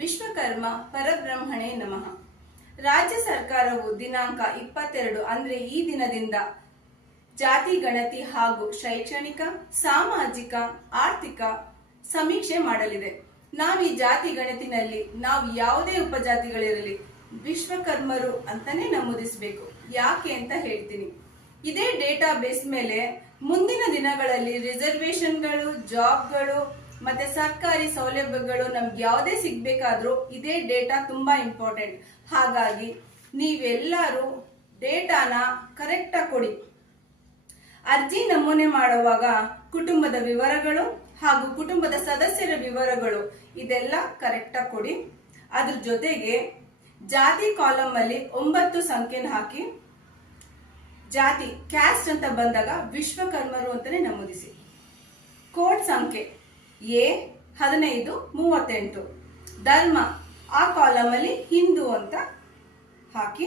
ವಿಶ್ವಕರ್ಮ ಪರಬ್ರಹ್ಮಣೇ ನಮಃ. ರಾಜ್ಯ ಸರ್ಕಾರವು ದಿನಾಂಕ 22 ಅಂದ್ರೆ ಈ ದಿನದಿಂದ ಜಾತಿ ಗಣತಿ ಹಾಗೂ ಶೈಕ್ಷಣಿಕ, ಸಾಮಾಜಿಕ, ಆರ್ಥಿಕ ಸಮೀಕ್ಷೆ ಮಾಡಲಿದೆ. ನಾವು ಈ ಜಾತಿ ಗಣತಿನಲ್ಲಿ ನಾವು ಯಾವುದೇ ಉಪಜಾತಿಗಳಿರಲಿ ವಿಶ್ವಕರ್ಮರು ಅಂತಾನೆ ನಮೂದಿಸಬೇಕು. ಯಾಕೆ ಅಂತ ಹೇಳ್ತೀನಿ. ಇದೇ ಡೇಟಾ ಬೇಸ್ ಮೇಲೆ ಮುಂದಿನ ದಿನಗಳಲ್ಲಿ ರಿಸರ್ವೇಶನ್ಗಳು, ಜಾಬ್ಗಳು ಮತ್ತೆ ಸರ್ಕಾರಿ ಸೌಲಭ್ಯಗಳು ನಮ್ಗೆ ಯಾವುದೇ ಸಿಗ್ಬೇಕಾದ್ರೂ ಇದೇ ಡೇಟಾ ತುಂಬಾ ಇಂಪಾರ್ಟೆಂಟ್. ಹಾಗಾಗಿ ನೀವೆಲ್ಲರೂ ಡೇಟಾನ ಕರೆಕ್ಟಾಗಿ ಕೊಡಿ. ಅರ್ಜಿ ನಮೂನೆ ಮಾಡುವಾಗ ಕುಟುಂಬದ ವಿವರಗಳು ಹಾಗೂ ಕುಟುಂಬದ ಸದಸ್ಯರ ವಿವರಗಳು ಇದೆಲ್ಲ ಕರೆಕ್ಟಾಗಿ ಕೊಡಿ. ಅದ್ರ ಜೊತೆಗೆ ಜಾತಿ ಕಾಲಮ್ ಅಲ್ಲಿ 9 ಸಂಖ್ಯೆನ ಹಾಕಿ ಜಾತಿ ಕ್ಯಾಸ್ಟ್ ಅಂತ ಬಂದಾಗ ವಿಶ್ವಕರ್ಮರು ಅಂತಾನೆ ನಮೂದಿಸಿ. ಕೋಡ್ ಸಂಖ್ಯೆ A1538. ಧರ್ಮ ಆ ಕಾಲಮ್ ಅಲ್ಲಿ ಹಿಂದೂ ಅಂತ ಹಾಕಿ.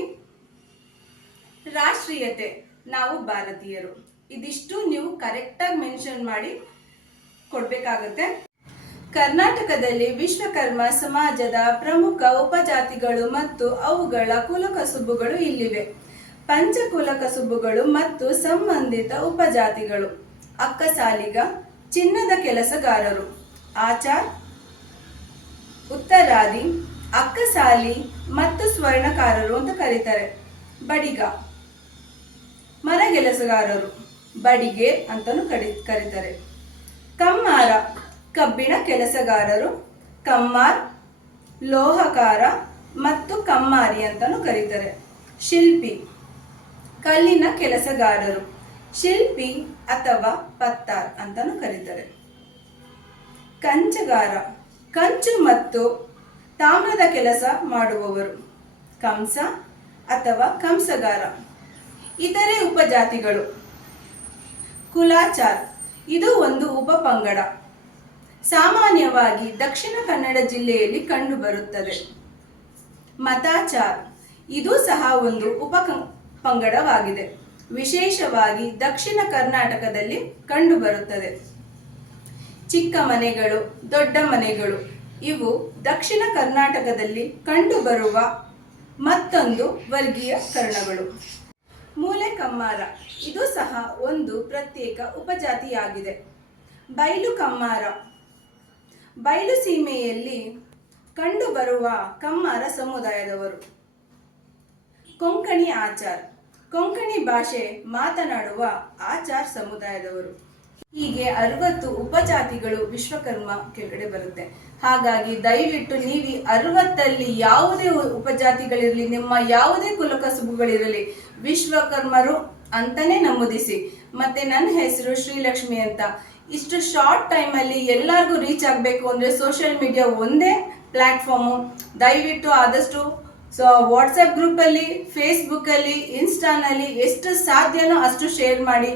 ರಾಷ್ಟ್ರೀಯತೆ ನಾವು ಭಾರತೀಯರು. ಇದಿಷ್ಟು ನೀವು ಕರೆಕ್ಟಾಗಿ ಮೆನ್ಷನ್ ಮಾಡಿ ಕೊಡ್ಬೇಕಾಗತ್ತೆ. ಕರ್ನಾಟಕದಲ್ಲಿ ವಿಶ್ವಕರ್ಮ ಸಮಾಜದ ಪ್ರಮುಖ ಉಪಜಾತಿಗಳು ಮತ್ತು ಅವುಗಳ ಕುಲಕಸುಬುಗಳು ಇಲ್ಲಿವೆ. ಪಂಚಕುಲ ಕಸುಬುಗಳು ಮತ್ತು ಸಂಬಂಧಿತ ಉಪಜಾತಿಗಳು: ಅಕ್ಕಸಾಲಿಗ, ಚಿನ್ನದ ಕೆಲಸಗಾರರು, ಆಚಾರ್, ಉತ್ತರಾದಿ, ಅಕ್ಕಸಾಲಿ ಮತ್ತು ಸ್ವರ್ಣಕಾರರು ಅಂತ ಕರೀತಾರೆ. ಬಡಿಗ, ಮರಗೆಲಸಗಾರರು, ಬಡಿಗೆ ಅಂತಾನು ಕರೀತಾರೆ. ಕಮ್ಮಾರ, ಕಬ್ಬಿಣ ಕೆಲಸಗಾರರು, ಕಮ್ಮಾರ್, ಲೋಹಕಾರ ಮತ್ತು ಕಮ್ಮಾರಿ ಅಂತಾನು ಕರೀತಾರೆ. ಶಿಲ್ಪಿ, ಕಲ್ಲಿನ ಕೆಲಸಗಾರರು, ಶಿಲ್ಪಿ ಅಥವಾ ಪತ್ತಾರ್ ಅಂತಾನು ಕರೀತಾರೆ. ಕಂಚಗಾರ, ಕಂಚು ಮತ್ತು ತಾಮ್ರದ ಕೆಲಸ ಮಾಡುವವರು, ಕಂಸ ಅಥವಾ ಕಂಸಗಾರ. ಇತರೆ ಉಪಜಾತಿಗಳು: ಕುಲಾಚಾರ್, ಇದು ಒಂದು ಉಪಪಂಗಡ. ಸಾಮಾನ್ಯವಾಗಿ ದಕ್ಷಿಣ ಕನ್ನಡ ಜಿಲ್ಲೆಯಲ್ಲಿ ಕಂಡು ಬರುತ್ತದೆ. ಮತಾಚಾರ್, ಇದು ಸಹ ಒಂದು ಉಪಪಂಗಡವಾಗಿದೆ. ವಿಶೇಷವಾಗಿ ದಕ್ಷಿಣ ಕರ್ನಾಟಕದಲ್ಲಿ ಕಂಡು ಬರುತ್ತದೆ. ಚಿಕ್ಕ ಮನೆಗಳು, ದೊಡ್ಡ ಮನೆಗಳು ಇವು ದಕ್ಷಿಣ ಕರ್ನಾಟಕದಲ್ಲಿ ಕಂಡುಬರುವ ಮತ್ತೊಂದು ವರ್ಗೀಯಕರಣಗಳು. ಮೂಲೆ ಕಮ್ಮಾರ, ಇದು ಸಹ ಒಂದು ಪ್ರತ್ಯೇಕ ಉಪಜಾತಿಯಾಗಿದೆ. ಬೈಲು ಕಮ್ಮಾರ, ಬಯಲು ಸೀಮೆಯಲ್ಲಿ ಕಂಡುಬರುವ ಕಮ್ಮಾರ ಸಮುದಾಯದವರು. ಕೊಂಕಣಿ ಆಚಾರ್, ಕೊಂಕಣಿ ಭಾಷೆ ಮಾತನಾಡುವ ಆಚಾರ್ ಸಮುದಾಯದವರು. ಹೀಗೆ 60 ಉಪಜಾತಿಗಳು ವಿಶ್ವಕರ್ಮ ಕೆಳಗಡೆ ಬರುತ್ತೆ. ಹಾಗಾಗಿ ದಯವಿಟ್ಟು ನೀವು 60ಲ್ಲಿ ಯಾವುದೇ ಉಪಜಾತಿಗಳಿರಲಿ, ನಿಮ್ಮ ಯಾವುದೇ ಕುಲಕಸುಬುಗಳಿರಲಿ ವಿಶ್ವಕರ್ಮರು ಅಂತಾನೆ ನಮೂದಿಸಿ. ಮತ್ತೆ ನನ್ನ ಹೆಸರು ಶ್ರೀಲಕ್ಷ್ಮಿ ಅಂತ. ಇಷ್ಟು ಶಾರ್ಟ್ ಟೈಮಲ್ಲಿ ಎಲ್ಲರಿಗೂ ರೀಚ್ ಆಗಬೇಕು ಅಂದರೆ ಸೋಷಿಯಲ್ ಮೀಡಿಯಾ ಒಂದೇ ಪ್ಲಾಟ್ಫಾರ್ಮು. ದಯವಿಟ್ಟು ಆದಷ್ಟು ವಾಟ್ಸಪ್ ಗ್ರೂಪಲ್ಲಿ, ಫೇಸ್ಬುಕ್ಕಲ್ಲಿ, ಇನ್ಸ್ಟಾನಲ್ಲಿ ಎಷ್ಟು ಸಾಧ್ಯನೋ ಅಷ್ಟು ಶೇರ್ ಮಾಡಿ.